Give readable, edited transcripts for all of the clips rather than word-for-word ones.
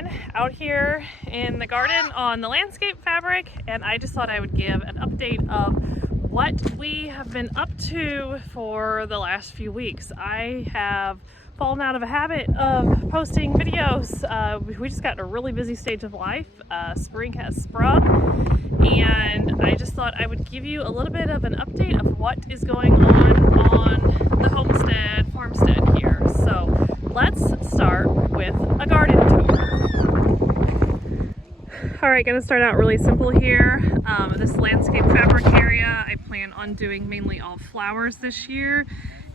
everyone, out here in the garden on the landscape fabric, and I just thought I would give an update of what we have been up to for the last few weeks. I have fallen out of a habit of posting videos. We just got in a really busy stage of life. Spring has sprung, and I just thought I would give you a little bit of an update of what is going on the Homestead here. So let's start with a garden tour. Alright, gonna start out really simple here. This landscape fabric area, I plan on doing mainly all flowers this year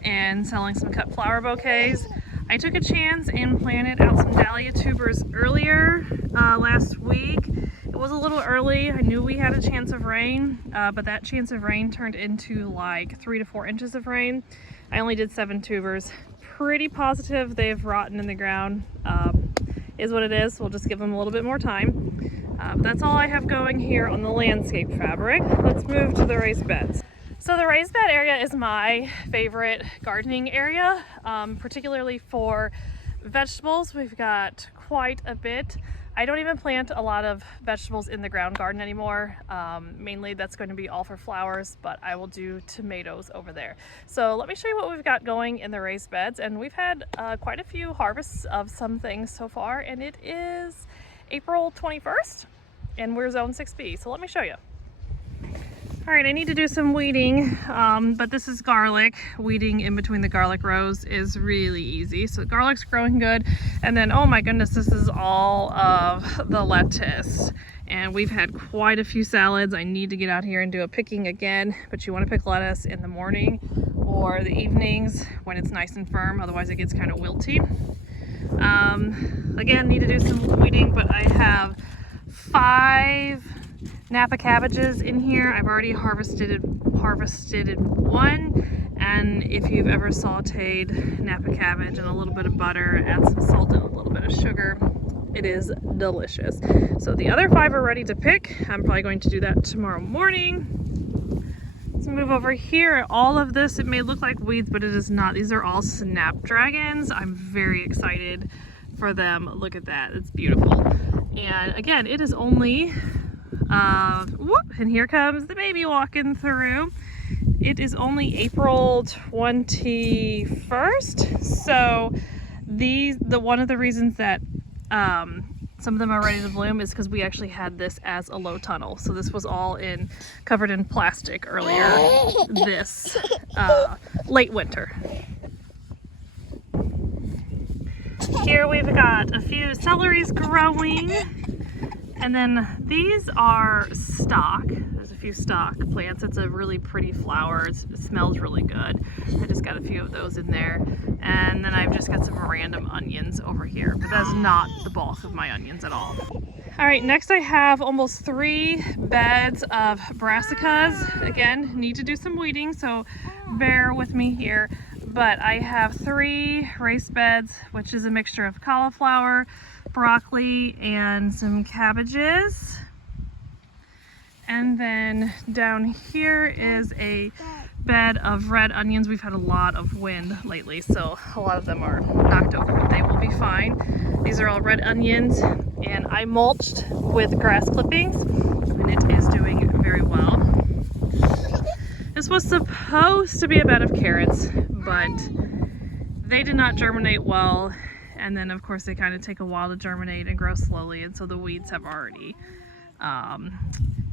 and selling some cut flower bouquets. I took a chance and planted out some dahlia tubers earlier last week. It was a little early. I knew we had a chance of rain, but that chance of rain turned into like 3 to 4 inches of rain. I only did 7 tubers. Pretty positive they've rotten in the ground. Is what it is. We'll just give them a little bit more time. But that's all I have going here on the landscape fabric. Let's move to the raised beds. So the raised bed area is my favorite gardening area, particularly for vegetables. We've got quite a bit. I don't even plant a lot of vegetables in the ground garden anymore. Mainly that's going to be all for flowers, but I will do tomatoes over there. So let me show you what we've got going in the raised beds. And we've had quite a few harvests of some things so far, and it is April 21st and we're zone 6B. So let me show you. All right, I need to do some weeding, but this is garlic. Weeding in between the garlic rows is really easy. So garlic's growing good. And then, oh my goodness, this is all of the lettuce. And we've had quite a few salads. I need to get out here and do a picking again, but you want to pick lettuce in the morning or the evenings when it's nice and firm, otherwise it gets kind of wilty. Again, need to do some weeding, but I have 5 Napa cabbages in here. I've already harvested one, and if you've ever sauteed Napa cabbage and a little bit of butter, add some salt and a little bit of sugar, it is delicious. So the other 5 are ready to pick. I'm probably going to do that tomorrow morning. Let's move over here. All of this, it may look like weeds, but it is not. These are all snapdragons. I'm very excited for them. Look at that, it's beautiful. And again, it is only and here comes the baby walking through. It is only April 21st, so one of the reasons that some of them are ready to bloom is because we actually had this as a low tunnel. So this was all covered in plastic earlier this late winter. Here we've got a few celeries growing. And then these are stock. There's a few stock plants. It's a really pretty flower. It smells really good. I just got a few of those in there. And then I've just got some random onions over here, but that's not the bulk of my onions at all. All right, next I have almost 3 beds of brassicas. Again, need to do some weeding, so bear with me here. But I have 3 raised beds, which is a mixture of cauliflower, broccoli, and some cabbages. And then down here is a bed of red onions. We've had a lot of wind lately, so a lot of them are knocked over, but they will be fine. These are all red onions, and I mulched with grass clippings, and it is doing very well. This was supposed to be a bed of carrots, but they did not germinate well. And then of course they kind of take a while to germinate and grow slowly, and so the weeds have already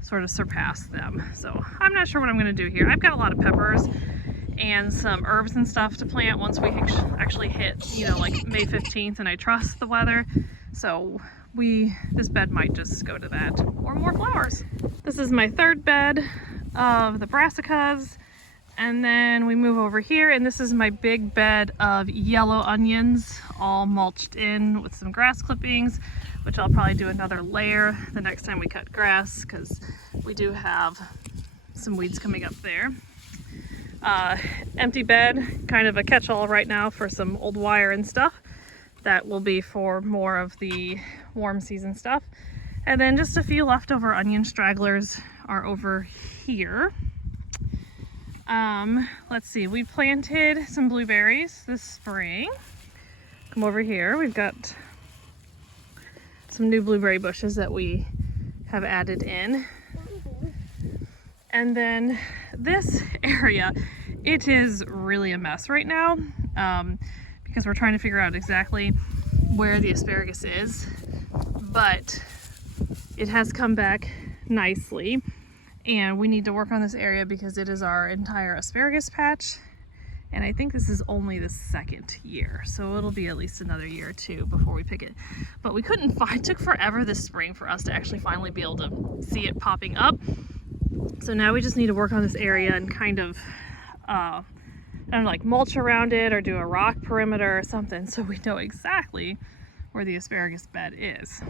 sort of surpassed them. So I'm not sure what I'm going to do here. I've got a lot of peppers and some herbs and stuff to plant once we actually hit, you know, like May 15th, and I trust the weather. So this bed might just go to that, or more flowers. This is my 3rd bed of the brassicas. And then we move over here, and this is my big bed of yellow onions, all mulched in with some grass clippings, which I'll probably do another layer the next time we cut grass, because we do have some weeds coming up there. Empty bed, kind of a catch-all right now for some old wire and stuff. That will be for more of the warm season stuff. And then just a few leftover onion stragglers are over here. Let's see, we planted some blueberries this spring. Come over here, we've got some new blueberry bushes that we have added in. And then this area, it is really a mess right now because we're trying to figure out exactly where the asparagus is, but it has come back nicely, and we need to work on this area because it is our entire asparagus patch, and I think this is only the second year, so it'll be at least another year or two before we pick it. But we couldn't find, it took forever this spring for us to actually finally be able to see it popping up. So now we just need to work on this area and kind of I don't know, like mulch around it or do a rock perimeter or something so we know exactly where the asparagus bed is.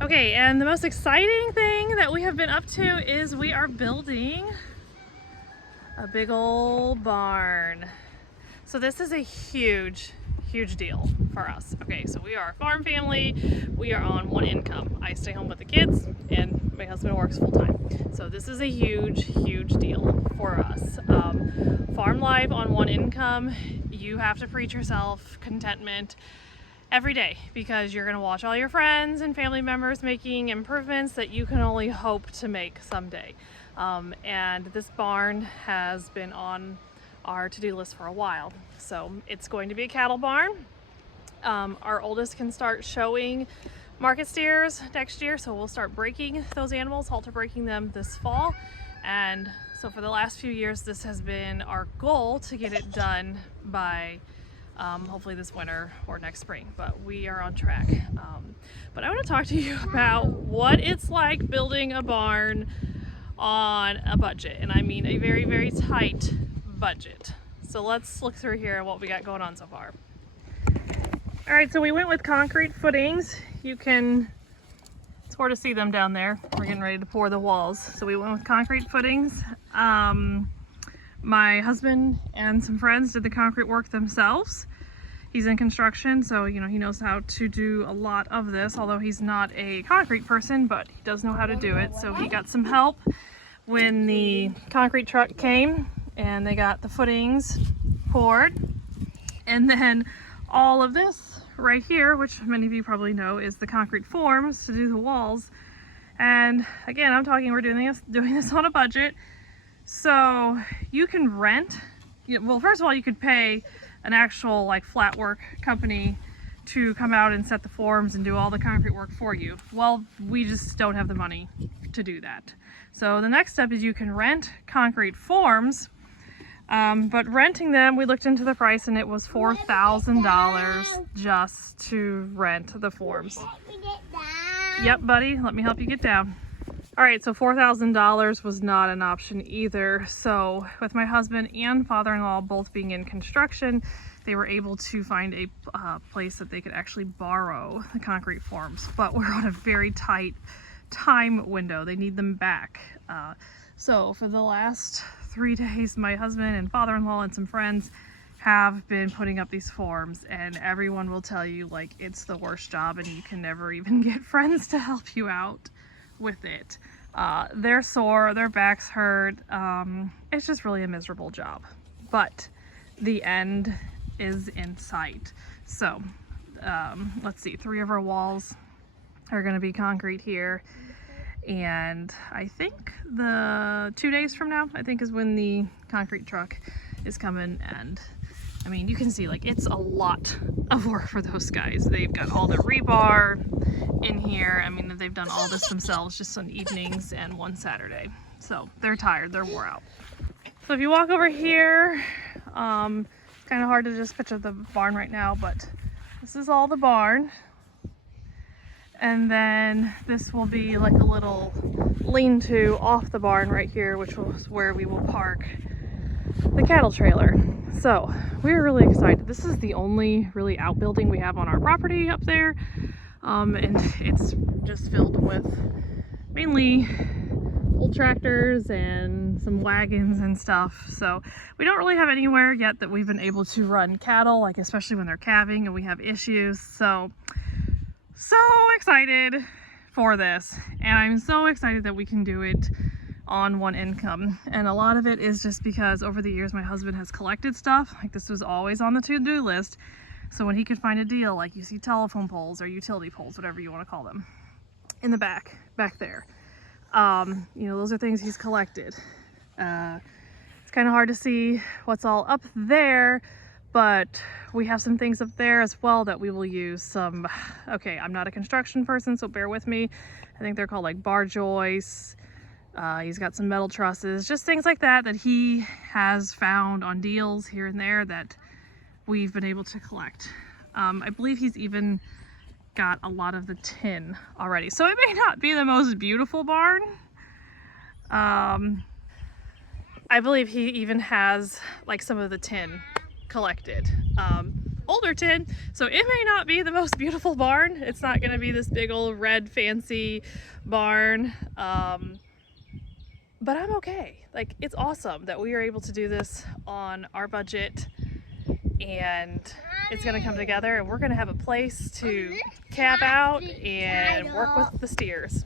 Okay, and the most exciting thing that we have been up to is we are building a big old barn. So this is a huge deal for us. Okay, so we are a farm family. We are on one income. I stay home with the kids and my husband works full time. So this is a huge deal for us. Farm life on one income, you have to preach yourself contentment every day because you're gonna watch all your friends and family members making improvements that you can only hope to make someday. And this barn has been on our to-do list for a while. So it's going to be a cattle barn. Our oldest can start showing market steers next year, so we'll start breaking those animals, halter breaking them this fall. And so for the last few years, this has been our goal to get it done by hopefully this winter or next spring, but we are on track. But I want to talk to you about what it's like building a barn on a budget, and I mean a very tight budget. So let's look through here what we got going on so far. All right, so we went with concrete footings. You can sort of see them down there. We're getting ready to pour the walls. So we went with concrete footings. My husband and some friends did the concrete work themselves. He's in construction, so you know he knows how to do a lot of this, although he's not a concrete person, but he does know how to do it. So he got some help when the concrete truck came and they got the footings poured. And then all of this right here, which many of you probably know, is the concrete forms to do the walls. And again, I'm talking, we're doing this on a budget. So you can rent, well, first of all, you could pay an actual like flat work company to come out and set the forms and do all the concrete work for you. Well, we just don't have the money to do that. So the next step is you can rent concrete forms, but renting them, we looked into the price and it was $4,000 just to rent the forms. Yep, buddy, let me help you get down. All right, so $4,000 was not an option either. So with my husband and father-in-law both being in construction, they were able to find a place that they could actually borrow the concrete forms, but we're on a very tight time window. They need them back. So for the last 3 days, my husband and father-in-law and some friends have been putting up these forms, and everyone will tell you like it's the worst job and you can never even get friends to help you out with it. They're sore, their backs hurt. It's just really a miserable job, but the end is in sight. So let's see, 3 of our walls are going to be concrete here, and I think the 2 days from now, I think, is when the concrete truck is coming. And I mean, you can see like it's a lot of work for those guys. They've got all the rebar in here. I mean, they've done all this themselves just on evenings and one Saturday. So they're tired, they're wore out. So if you walk over here, it's kind of hard to just picture the barn right now, but this is all the barn. And then this will be like a little lean-to off the barn right here, which is where we will park the cattle trailer. So we're really excited. This is the only really outbuilding we have on our property up there. And it's just filled with mainly old tractors and some wagons and stuff. So we don't really have anywhere yet that we've been able to run cattle, like especially when they're calving and we have issues. So excited for this, and I'm so excited that we can do it on one income. And a lot of it is just because over the years my husband has collected stuff. Like this was always on the to-do list. So when he can find a deal, like you see telephone poles or utility poles, whatever you want to call them, in the back there, you know, those are things he's collected. It's kind of hard to see what's all up there, but we have some things up there as well that we will use. Some, okay, I'm not a construction person, so bear with me. I think they're called like bar joists. He's got some metal trusses, just things like that that he has found on deals here and there that we've been able to collect. I believe he's even got a lot of the tin already. So it may not be the most beautiful barn. I believe he even has like some of the tin collected, older tin, so it may not be the most beautiful barn. It's not gonna be this big old red fancy barn, but I'm okay. Like, it's awesome that we are able to do this on our budget, and it's gonna come together, and we're gonna have a place to camp out and work with the steers.